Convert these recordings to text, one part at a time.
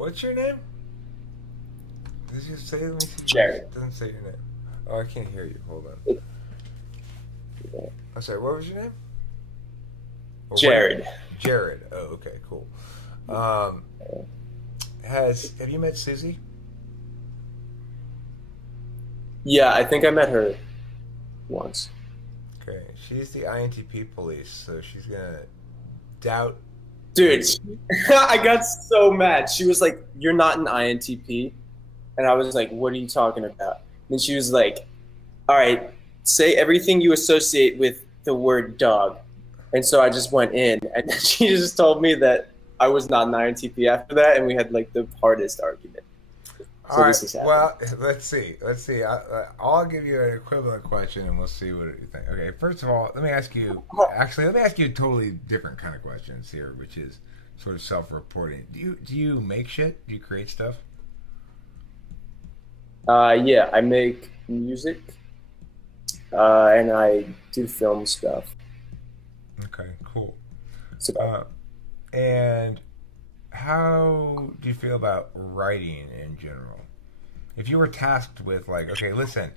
What's your name? Did you say? Let me see. Jared. It doesn't say your name. Oh, I can't hear you. Hold on. I'm sorry. What was your name? Jared. Jared. Oh, okay, cool. Have you met Susie? Yeah, I think I met her once. Okay, she's the INTP police, so she's gonna doubt. Dude, I got so mad. She was like, "You're not an INTP," and I was like, "What are you talking about?" And she was like, "All right, say everything you associate with the word dog." And so I just went in, and then she just told me that I was not an INTP after that, and we had like the hardest argument. So All right. this is happening. Well, let's see. I'll give you an equivalent question, and we'll see what you think. Okay. First of all, let me ask you. Actually, let me ask you a totally different kind of questions here, which is sort of self-reporting. Do you make shit? Do you create stuff? Yeah, I make music, and I do film stuff. Okay. Cool. So, And how do you feel about writing in general? If you were tasked with, like, okay, listen,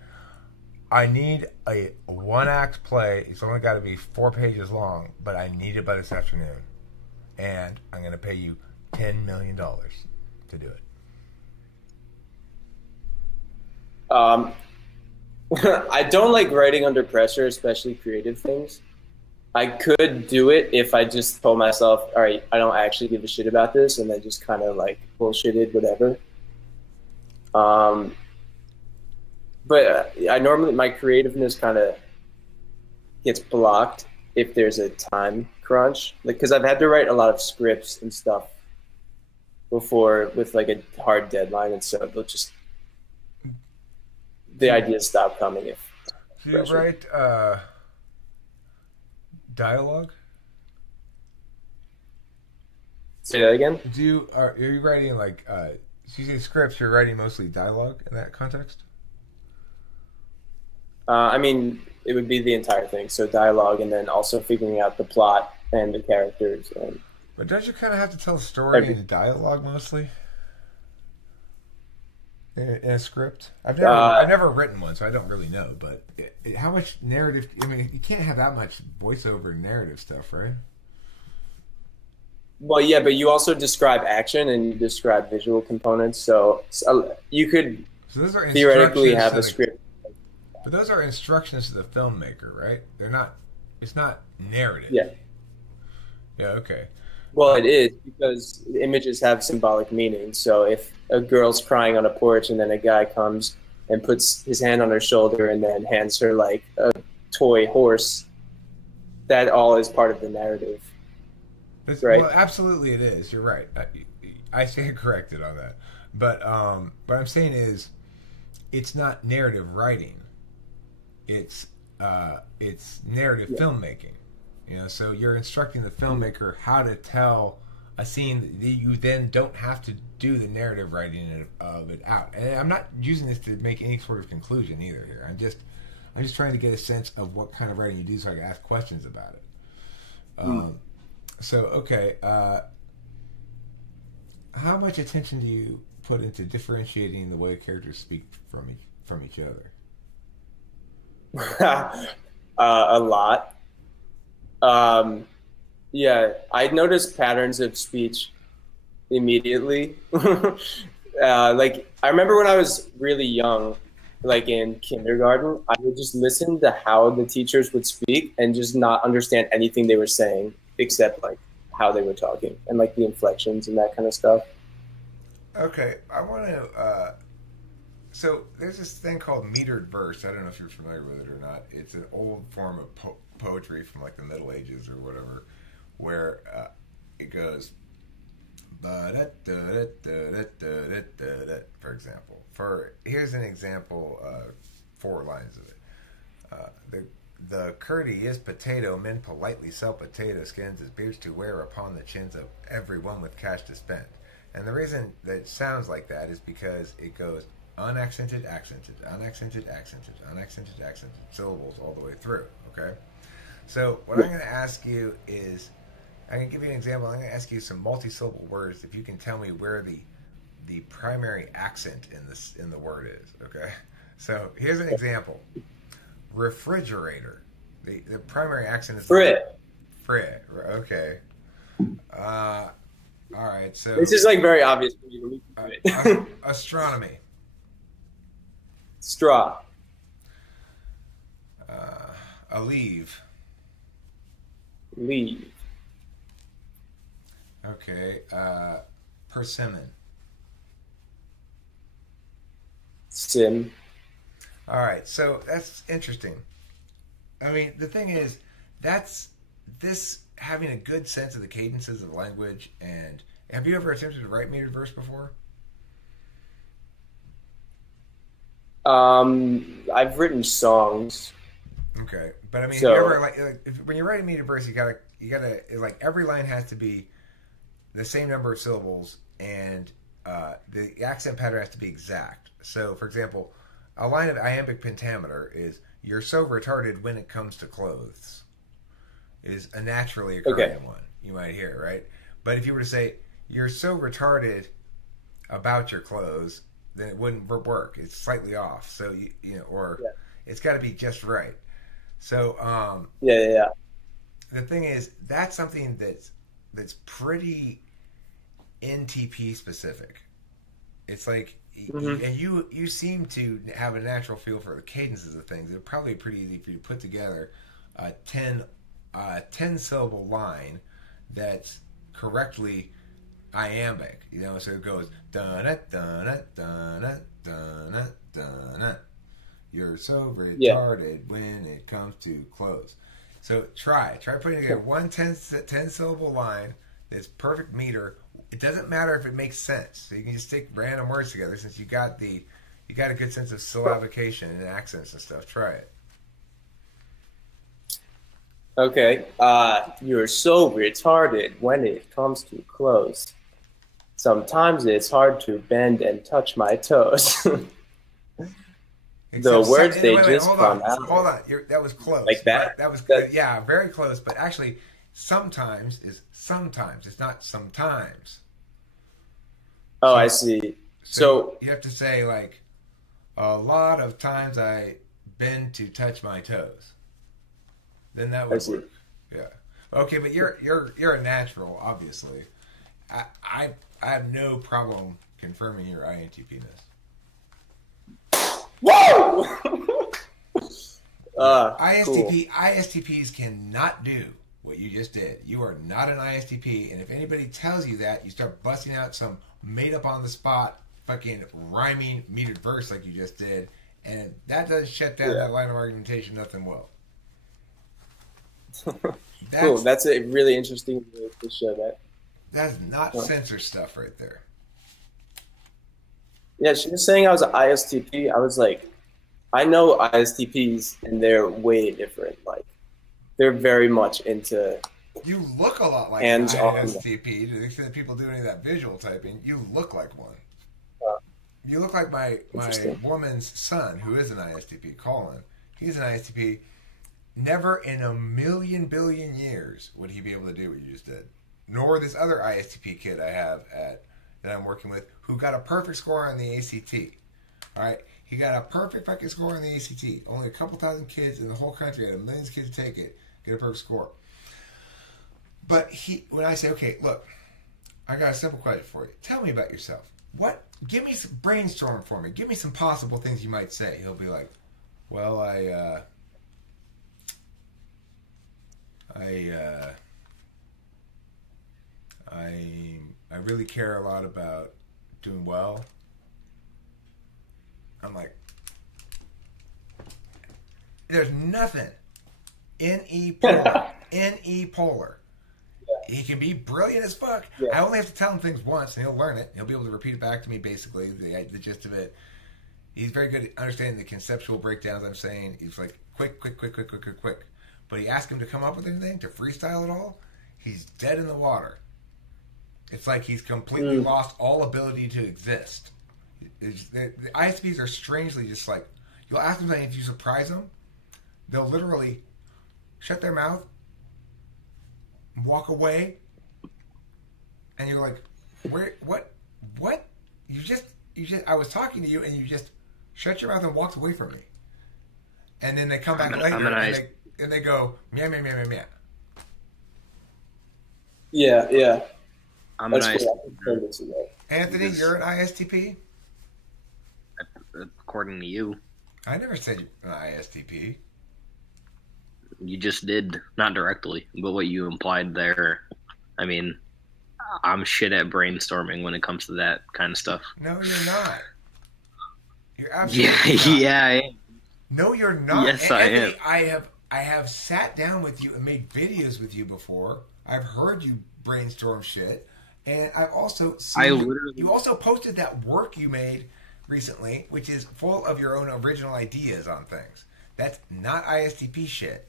I need a one-act play. It's only got to be 4 pages long, but I need it by this afternoon. And I'm going to pay you $10 million to do it. I don't like writing under pressure, especially creative things. I could do it if I just told myself, all right, I don't actually give a shit about this, and then just kind of like bullshitted whatever. But I normally, my creativeness kind of gets blocked if there's a time crunch, like, because I've had to write a lot of scripts and stuff before with like a hard deadline, and so they'll just, the ideas stop coming if Do you pressure. write dialogue? Say that again? Are you writing, like, so you say scripts, you're writing mostly dialogue in that context? I mean, it would be the entire thing. So dialogue, and then also figuring out the plot and the characters. And But don't you kind of have to tell a story in dialogue mostly? In a script? I've never written one, so I don't really know. But how much narrative? I mean, you can't have that much voiceover narrative stuff, right? well, yeah, but you also describe action and you describe visual components. So you could So those are theoretically instructions have to a the, script. but those are instructions to the filmmaker, right? They're not. It's not narrative. Yeah. Yeah. Okay. Well, it is because images have symbolic meaning. So if a girl's crying on a porch and then a guy comes and puts his hand on her shoulder and then hands her like a toy horse, that all is part of the narrative. Right. Well, absolutely, it is. You're right. I stand corrected on that. But what I'm saying is, it's not narrative writing. It's narrative filmmaking. You know, so you're instructing the filmmaker how to tell a scene that you then don't have to do the narrative writing of it out. And I'm not using this to make any sort of conclusion either here. I'm just trying to get a sense of what kind of writing you do so I can ask questions about it. So, okay, how much attention do you put into differentiating the way characters speak from each other? A lot. Yeah, I noticed patterns of speech immediately. Like, I remember when I was really young, like in kindergarten, I would just listen to how the teachers would speak and just not understand anything they were saying except like how they were talking and like the inflections and that kind of stuff. Okay, I want to. So there's this thing called metered verse. I don't know if you're familiar with it or not. It's an old form of poetry from like the Middle Ages or whatever, where it goes, for example. Here's an example, 4 lines of it. The courteous potato men politely sell potato skins as beards to wear upon the chins of everyone with cash to spend. And the reason that it sounds like that is because it goes unaccented, accented, unaccented, accented, unaccented, accented syllables all the way through. Okay? So what I'm going to ask you is, I'm going to give you an example. I'm going to ask you some multi-syllable words. If you can tell me where the the primary accent in the word is. Okay, so here's an example: refrigerator. The primary accent is Frit. Frit. Okay. All right. So This is like very obvious for you. astronomy. Straw. Leave. Leave. Okay. Persimmon. Sim. All right. So that's interesting. I mean, the thing is, that's this having a good sense of the cadences of language. And have you ever attempted to write metered verse before? I've written songs. Okay, but I mean, So- have you ever when you're writing metered verse, you gotta like every line has to be the same number of syllables, and the accent pattern has to be exact. So, for example, a line of iambic pentameter is "You're so retarded when it comes to clothes," is a naturally occurring one you might hear, right? But if you were to say "You're so retarded about your clothes," then it wouldn't work. It's slightly off. So you know, or it's got to be just right. So Yeah. the thing is, that's something that's pretty NTP specific. It's like, and you seem to have a natural feel for the cadences of things. It's probably pretty easy for you to put together a 10 syllable line that's correctly iambic. You know, so it goes dun dun dun dun dun. You're so retarded when it comes to clothes. So try putting together one 10 syllable line that's perfect meter. It doesn't matter if it makes sense. So you can just stick random words together since you got a good sense of syllabication and accents and stuff. Try it. Okay. You're so retarded when it comes to clothes. Sometimes it's hard to bend and touch my toes. The words they just come out. Hold on. That was close. Like that? That was good. Yeah, very close. But actually, sometimes is sometimes. It's not sometimes. Oh, I see. So you have to say like, a lot of times I bend to touch my toes. Then that would work. Yeah. Okay, but you're a natural, obviously. I have no problem confirming your INTP-ness. Whoa! ISTPs cannot do what you just did. You are not an ISTP, and if anybody tells you that, you start busting out some made up on the spot fucking rhyming metered verse like you just did, and that doesn't shut down that line of argumentation nothing will. Cool. That's a really interesting way to show that. That's not censor stuff right there. Yeah, she was saying I was an ISTP. I was like, I know ISTPs, and they're way different. Like, they're very much into. You look a lot like an ISTP. To the extent that people do any of that visual typing, you look like one. You look like my woman's son, who is an ISTP, Colin. He's an ISTP. Never in a million billion years would he be able to do what you just did. Nor this other ISTP kid I have that I'm working with, who got a perfect score on the ACT. All right, he got a perfect fucking score on the ACT. Only a couple thousand kids in the whole country, out of millions of kids to take it, get a perfect score. But when I say, okay, look, I got a simple question for you. Tell me about yourself. Give me some brainstorm for me. Give me some possible things you might say. He'll be like, well, I really care a lot about doing well. I'm like, there's nothing. NE polar. He can be brilliant as fuck. Yeah. I only have to tell him things once, and he'll learn it. He'll be able to repeat it back to me, basically, the gist of it. He's very good at understanding the conceptual breakdowns I'm saying. He's like, quick. But you ask him to come up with anything, to freestyle it all, he's dead in the water. It's like he's completely lost all ability to exist. The ISPs are strangely just like, you'll ask them something, if you surprise them, they'll literally shut their mouth, walk away, and you're like, what? You I was talking to you and you just shut your mouth and walked away from me. And then they come back later and they go meow meow meow meow meow. Yeah. I'm an That's ISTP. cool. Anthony, you're an ISTP? According to you. I never said you're an ISTP. You just did, not directly, but what you implied there. I mean, I'm shit at brainstorming when it comes to that kind of stuff. No, you're not. You're absolutely not. Yeah, I am. No, you're not. Yes, Anthony, I am. I have sat down with you and made videos with you before. I've heard you brainstorm shit, and I've also seen you also posted that work you made recently, which is full of your own original ideas on things. That's not ISTP shit.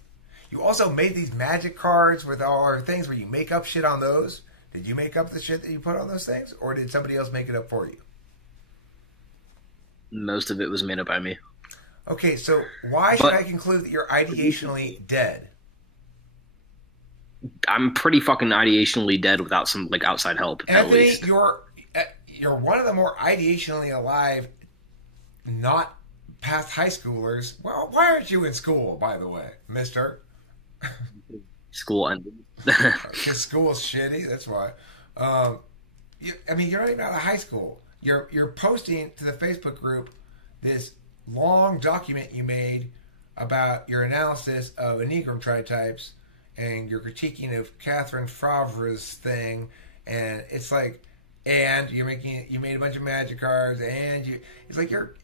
You also made these magic cards with all our things where you make up shit on those. Did you make up the shit that you put on those things, or did somebody else make it up for you? Most of it was made up by me. Okay, so why should I conclude that you're ideationally dead? I'm pretty fucking ideationally dead without some like outside help. Anthony, at least. You're one of the more ideationally alive, not past high schoolers. Well, why aren't you in school, by the way, mister? School ended. Because school's shitty, that's why. You're not even out of high school. You're posting to the Facebook group this long document you made about your analysis of Enneagram tritypes and your critiquing of Catherine Favre's thing, and it's like, and you made a bunch of magic cards, and it's like you're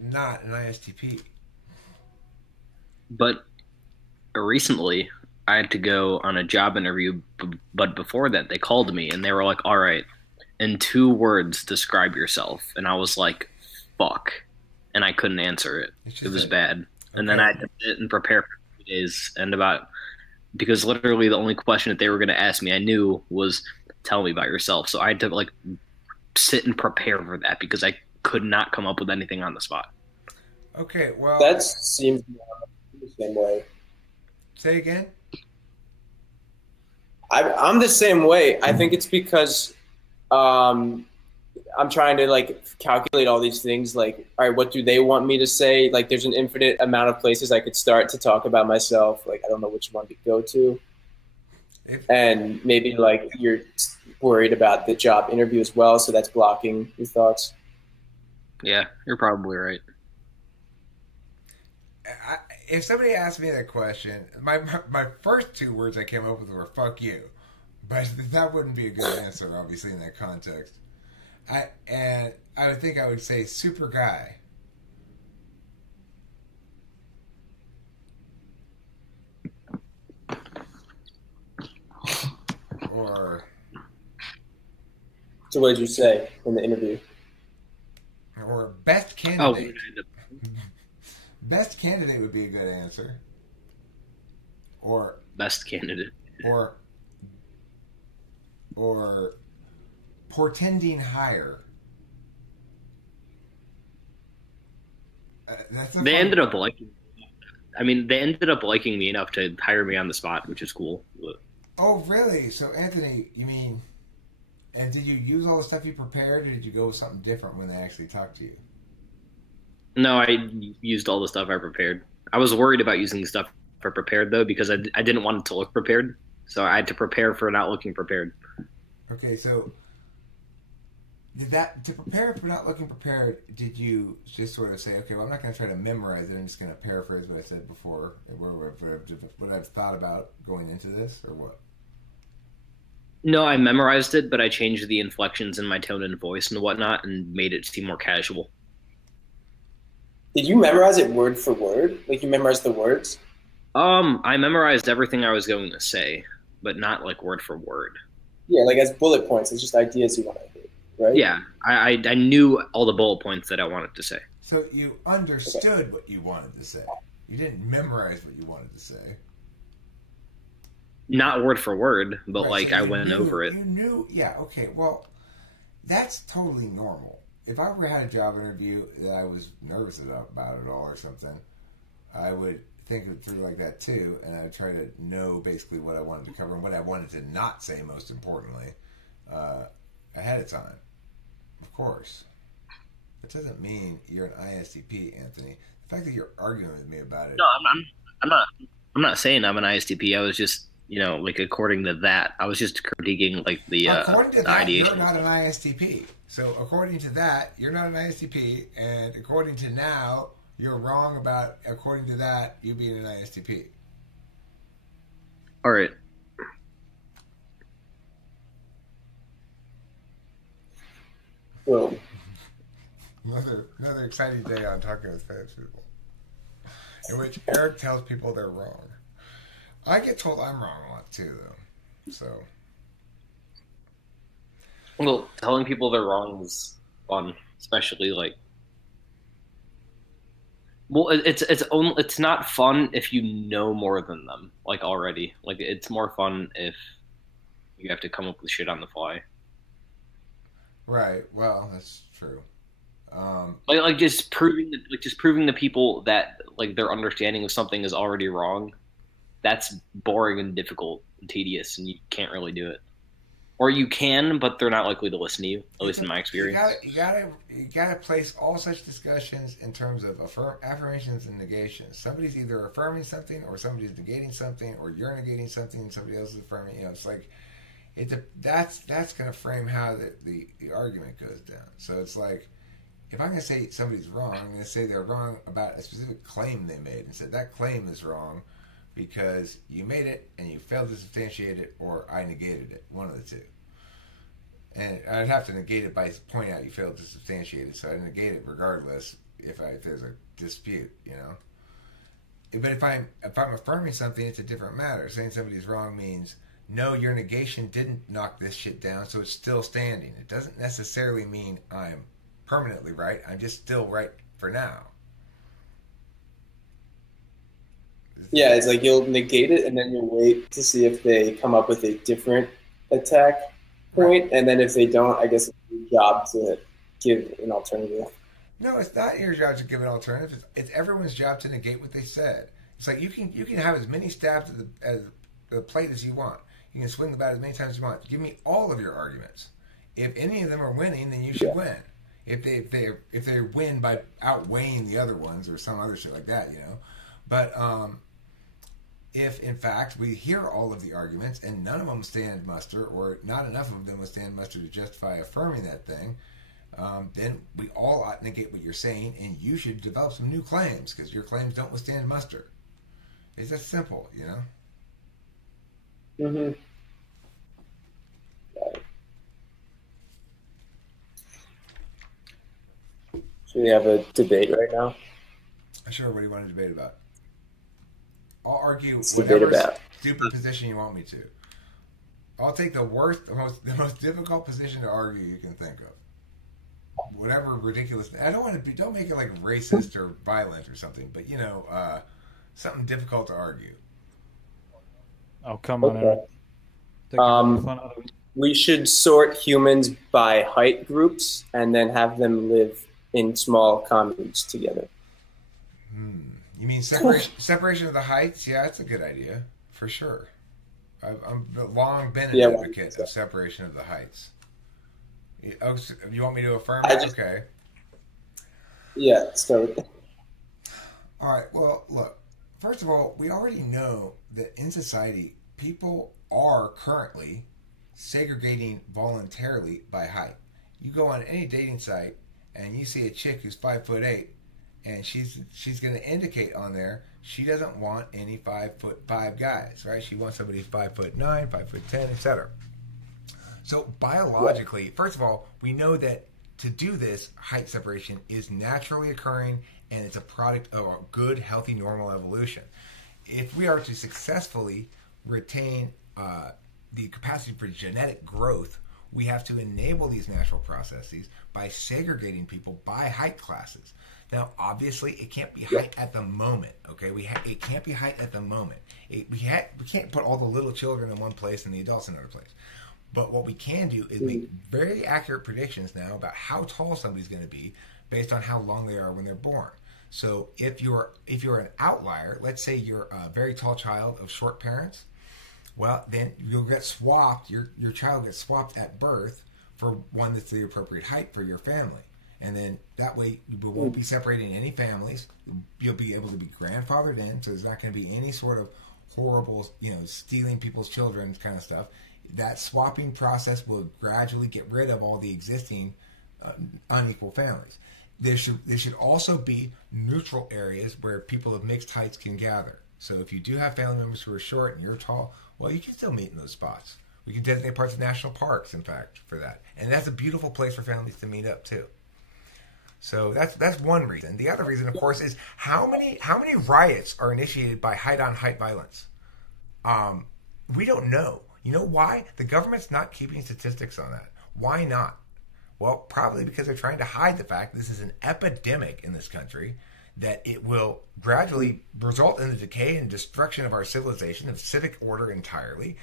not an ISTP. But recently, I had to go on a job interview, but before that, they called me and they were like, all right, in 2 words, describe yourself. And I was like, fuck. And I couldn't answer it. It was bad. Okay. And then I had to sit and prepare for 3 days. Because literally the only question that they were going to ask me I knew was, tell me about yourself. So I had to like sit and prepare for that because I could not come up with anything on the spot. Okay, well. That seems the same way. Say again? I'm the same way. I think it's because I'm trying to like calculate all these things. Like, all right, what do they want me to say? Like, there's an infinite amount of places I could start to talk about myself. Like, I don't know which one to go to. And maybe like you're worried about the job interview as well, so that's blocking your thoughts. Yeah, you're probably right. If somebody asked me that question, my first 2 words I came up with were "fuck you," but that wouldn't be a good answer, obviously, in that context. I would think I would say "super guy." Or. So what did you say in the interview? Or best candidate. Best candidate would be a good answer. Or best candidate. Or portending higher. They ended up liking me enough to hire me on the spot, which is cool. Oh, really? So, Anthony, you mean, and did you use all the stuff you prepared, or did you go with something different when they actually talked to you? No, I used all the stuff I prepared. I was worried about using the stuff I prepared, though, because I didn't want it to look prepared. So I had to prepare for not looking prepared. Okay, so to prepare for not looking prepared, did you just sort of say, okay, well, I'm not going to try to memorize it. I'm just going to paraphrase what I said before, what I've thought about going into this, or what? No, I memorized it, but I changed the inflections in my tone and voice and whatnot and made it seem more casual. Did you memorize it word for word? Like you memorized the words? I memorized everything I was going to say, but not like word for word. Yeah, like as bullet points. It's just ideas you want to hear, right? Yeah, I knew all the bullet points that I wanted to say. So you understood what you wanted to say. You didn't memorize what you wanted to say. Not word for word, but right, like so I went over it. You knew, yeah, okay. Well, that's totally normal. If I ever had a job interview that I was nervous about it all or something, I would think it through like that too, and I'd try to know basically what I wanted to cover and what I wanted to not say, most importantly, ahead of time. Of course. That doesn't mean you're an ISTP, Anthony. The fact that you're arguing with me about it. No, I'm not. I'm not saying I'm an ISTP. I was just, like according to that, I was just critiquing like the according to the that, ideation. you're not an ISTP. So according to that, you're not an ISTP, and according to now, you're wrong about according to that you being an ISTP. All right. Well, another exciting day on Talking with Famous People, in which Eric tells people they're wrong. I get told I'm wrong a lot too, though. So, Well, telling people they're wrong is fun, especially like. Well, it's not fun if you know more than them, like already. Like it's more fun if you have to come up with shit on the fly. right. Well, that's true. Like just proving to people that like their understanding of something is already wrong. That's boring and difficult and tedious, and you can't really do it. Or you can, but they're not likely to listen to you. At least in my experience. You gotta place all such discussions in terms of affirmations and negations. Somebody's either affirming something, or somebody's negating something, or you're negating something, and somebody else is affirming. It's like that's gonna frame how the argument goes down. So it's like, if I'm gonna say somebody's wrong, I'm gonna say they're wrong about a specific claim they made, and said that claim is wrong because you made it and you failed to substantiate it, or I negated it. One of the two. And I'd have to negate it by pointing out you failed to substantiate it, so I negate it regardless if there's a dispute, But if I'm affirming something, it's a different matter. Saying somebody's wrong means, no, your negation didn't knock this shit down, so it's still standing. It doesn't necessarily mean I'm permanently right. I'm just still right for now. yeah, it's like you'll negate it and then you'll wait to see if they come up with a different attack point, and then if they don't, I guess it's your job to give an alternative. No, it's not your job to give an alternative. It's everyone's job to negate what they said. It's like you can have as many stabs at the plate as you want. You can swing the bat as many times as you want. Give me all of your arguments. If any of them are winning, then you should win. If they win by outweighing the other ones or some other shit like that, But if in fact we hear all of the arguments and none of them stand muster, or not enough of them will stand muster to justify affirming that thing, then we all ought to negate what you're saying, and you should develop some new claims because your claims don't withstand muster. It's that simple, Mm-hmm. So we have a debate right now. Sure, what do you want to debate about? I'll argue Let's whatever debate about. stupid position you want me to. I'll take the most difficult position to argue you can think of. Whatever ridiculous. I don't want to be. Don't make it like racist or violent or something. But something difficult to argue. Oh, come on, Eric. Take Um, fun out of it. We should sort humans by height groups and then have them live in small communes together. You mean separation of the heights? Yeah, that's a good idea for sure. I'm long been an advocate of separation of the heights. Oh, so you want me to affirm it? Okay. Yeah, start. All right. Well, look. First of all, we already know that in society, people are currently segregating voluntarily by height. You go on any dating site and you see a chick who's 5'8", and she's going to indicate on there she doesn't want any 5'5" guys, right? She wants somebody who's 5'9", 5'10", etc. So biologically, first of all, we know that to do this, height separation is naturally occurring, and it's a product of a good, healthy, normal evolution. If we are to successfully retain the capacity for genetic growth, we have to enable these natural processes by segregating people by height classes. Now, obviously, it can't be height at the moment. Okay, it can't be height at the moment. We can't put all the little children in one place and the adults in another place. But what we can do is make very accurate predictions now about how tall somebody's going to be based on how long they are when they're born. So if you're an outlier, let's say you're a very tall child of short parents, well, then you'll get swapped. Your child gets swapped at birth for one that's the appropriate height for your family. And then that way we won't be separating any families. You'll be able to be grandfathered in, so there's not going to be any sort of horrible, stealing people's children kind of stuff. That swapping process will gradually get rid of all the existing unequal families. There should also be neutral areas where people of mixed heights can gather. So if you do have family members who are short and you're tall, well, you can still meet in those spots. We can designate parts of national parks, in fact, for that. And that's a beautiful place for families to meet up, too. So that's one reason. The other reason, of course, is how many riots are initiated by height-on-height violence? We don't know. You know why? The government's not keeping statistics on that. Why not? Well, probably because they're trying to hide the fact this is an epidemic in this country, that it will gradually result in the decay and destruction of our civilization, of civic order entirely.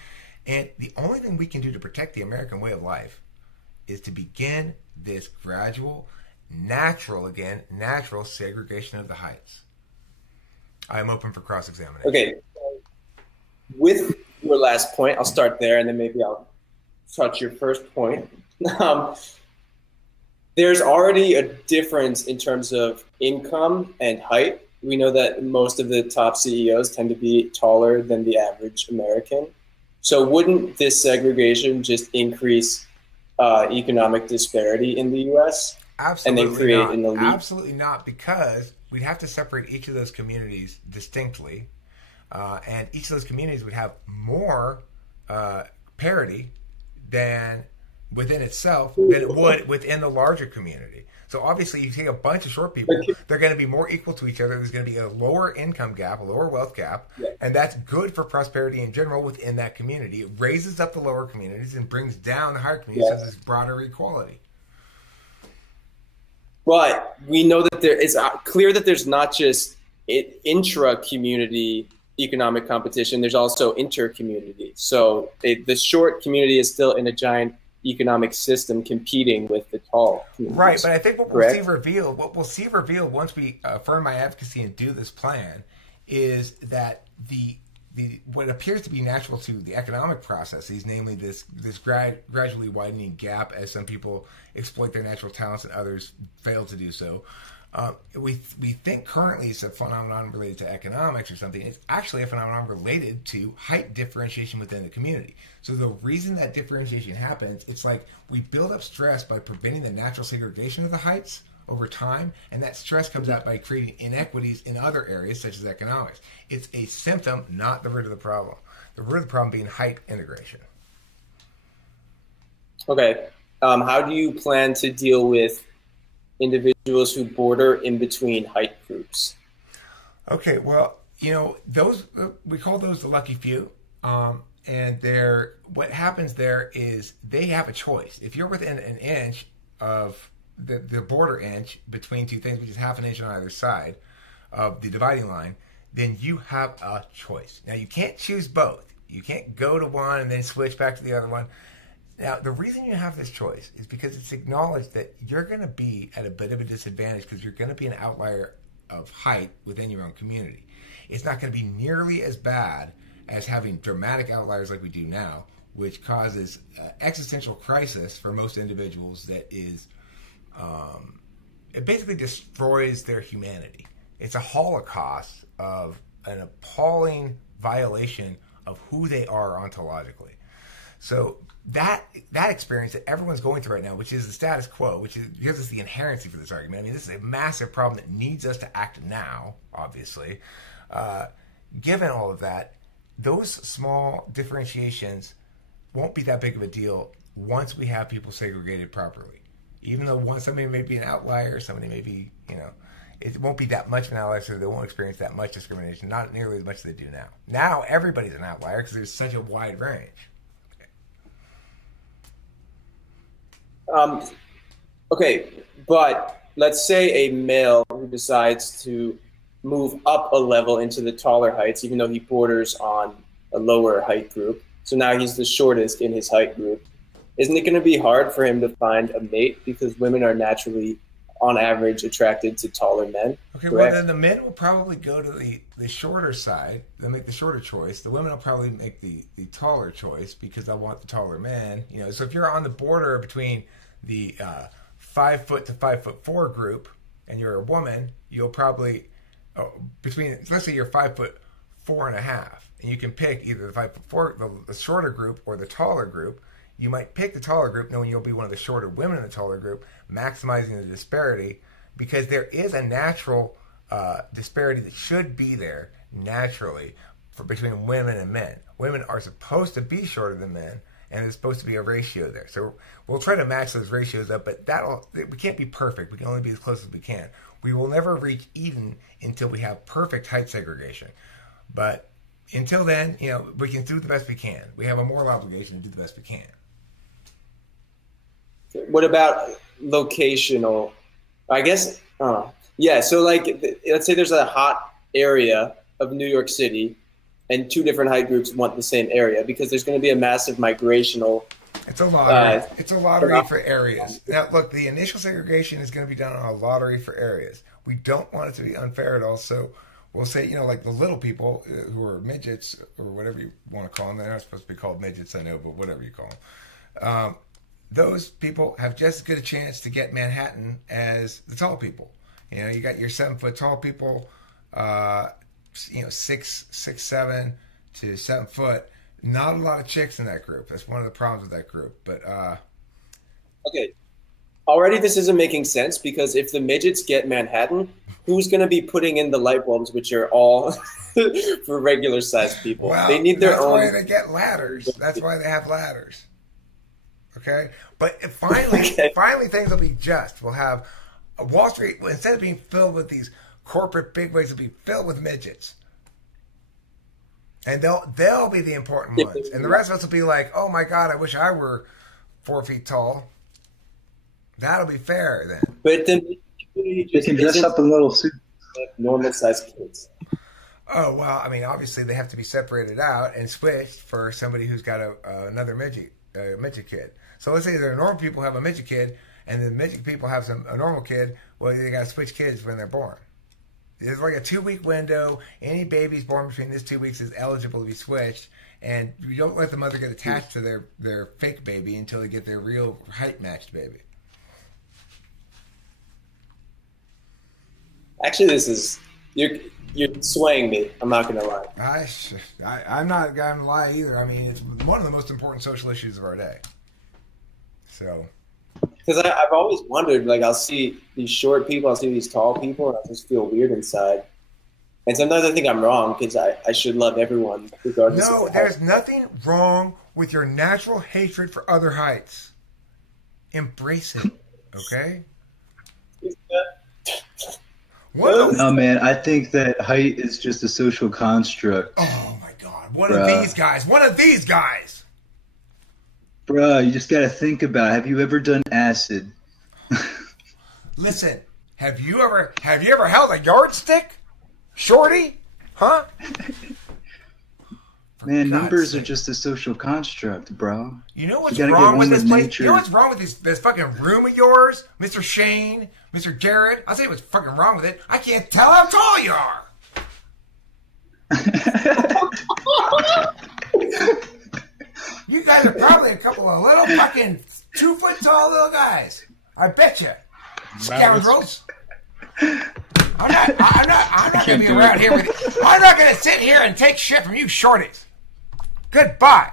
And the only thing we can do to protect the American way of life is to begin this gradual, natural segregation of the heights. I'm open for cross-examination. Okay. With your last point, I'll start there, and then maybe I'll touch your first point. There's already a difference in terms of income and height. We know that most of the top CEOs tend to be taller than the average American. So wouldn't this segregation just increase economic disparity in the U.S.? Absolutely and then create not. an elite? Absolutely not, because we'd have to separate each of those communities distinctly, and each of those communities would have more parity than within itself than it would within the larger community. So obviously, you take a bunch of short people, they're going to be more equal to each other. There's going to be a lower income gap, a lower wealth gap, and that's good for prosperity in general within that community. It raises up the lower communities and brings down the higher communities, so there's broader equality. But we know that there is clear that there's not just intra-community economic competition, there's also inter-community. So the short community is still in a giant economic system competing with the tall communities. Right, but I think what we'll see revealed once we affirm my advocacy and do this plan is that the what appears to be natural to the economic processes, namely this gradually widening gap as some people exploit their natural talents and others fail to do so. We think currently it's a phenomenon related to economics or something. It's actually a phenomenon related to height differentiation within the community. So the reason that differentiation happens, it's like we build up stress by preventing the natural segregation of the heights over time, and that stress comes out by creating inequities in other areas such as economics. It's a symptom, not the root of the problem. The root of the problem being height integration. Okay. How do you plan to deal with individuals who border in between height groups? Okay, well, those we call those the lucky few, and what happens there is they have a choice. If you're within an inch of the border inch between two things, which is half an inch on either side of the dividing line, then you have a choice. Now, you can't choose both. You can't go to one and then switch back to the other one. Now, the reason you have this choice is because it's acknowledged that you're going to be at a bit of a disadvantage because you're going to be an outlier of height within your own community. It's not going to be nearly as bad as having dramatic outliers like we do now, which causes existential crisis for most individuals that is, it basically destroys their humanity. It's a holocaust of an appalling violation of who they are ontologically. So that experience that everyone's going through right now, which is the status quo, which gives us the inherency for this argument. I mean, this is a massive problem that needs us to act now, obviously. Given all of that, those small differentiations won't be that big of a deal once we have people segregated properly. Even though somebody may be an outlier, somebody may be, it won't be that much of an outlier, so they won't experience that much discrimination, not nearly as much as they do now. Now everybody's an outlier because there's such a wide range. Okay, but let's say a male who decides to move up a level into the taller heights, even though he borders on a lower height group. So now he's the shortest in his height group. Isn't it going to be hard for him to find a mate because women are naturally on average, attracted to taller men. Okay, correct? well, then the men will probably go to the shorter side. They'll make the shorter choice. The women will probably make the taller choice because they'll want the taller men. You know, so if you're on the border between the 5 foot to 5'4" group and you're a woman, you'll probably, let's say you're 5'4.5", and you can pick either the 5'4", the shorter group, or the taller group. You might pick the taller group knowing you'll be one of the shorter women in the taller group, maximizing the disparity, because there is a natural disparity that should be there naturally between women and men. Women are supposed to be shorter than men, and there's supposed to be a ratio there. So we'll try to match those ratios up, but we can't be perfect. We can only be as close as we can. We will never reach even until we have perfect height segregation. But until then, you know, we can do the best we can. We have a moral obligation to do the best we can. What about locational? I guess, yeah. So like, let's say there's a hot area of New York City, and 2 different height groups want the same area because there's going to be a massive migrational. It's a lottery. It's a lottery for areas. Now, look, the initial segregation is going to be done on a lottery for areas. We don't want it to be unfair at all. So we'll say, you know, like the little people who are midgets or whatever you want to call them. They're not supposed to be called midgets, I know, but whatever you call them. Those people have just as good a chance to get Manhattan as the tall people. You know, you got your 7 foot tall people, you know, 6'7" to 7 foot. Not a lot of chicks in that group. That's one of the problems with that group. But okay, already this isn't making sense because if the midgets get Manhattan, who's going to be putting in the light bulbs, which are all for regular sized people? Well, they need their own. That's why they get ladders. That's why they have ladders. Okay, but finally, finally things will be just. We'll have Wall Street, instead of being filled with these corporate bigwigs, will be filled with midgets, and they'll be the important ones, and the rest of us will be like, oh my God, I wish I were 4 feet tall. That'll be fair then. But then they can dress up in little suits, normal sized kids. Oh well, I mean, obviously they have to be separated out and switched for somebody who's got another midget kid. So let's say the normal people have a midget kid, and the midget people have a normal kid. Well, they got to switch kids when they're born. There's like a 2-week window. Any babies born between this 2 weeks is eligible to be switched, and you don't let the mother get attached to their fake baby until they get their real height matched baby. Actually, this is you're swaying me. I'm not going to lie. I'm not going to lie either. I mean, it's one of the most important social issues of our day. So, because I've always wondered, like, I'll see these short people, I'll see these tall people, and I just feel weird inside. And sometimes I think I'm wrong because I should love everyone regardless. No, of there's nothing wrong with your natural hatred for other heights. Embrace it, okay? No, man, I think that height is just a social construct. Oh, my God. One of these guys. One of these guys. Bruh, you just got to think about it. Have you ever done acid? Listen, have you ever held a yardstick? Shorty? Huh? Man, numbers are just a social construct, bro. You know what's wrong with this place? You know what's wrong with this fucking room of yours? Mr. Shane, Mr. Jared? I'll tell you what's fucking wrong with it. I can't tell how tall you are. You guys are probably a couple of little fucking 2 foot tall little guys. I bet you. Scoundrels. I'm not going to be around here with you. I'm not going to sit here and take shit from you shorties. Goodbye.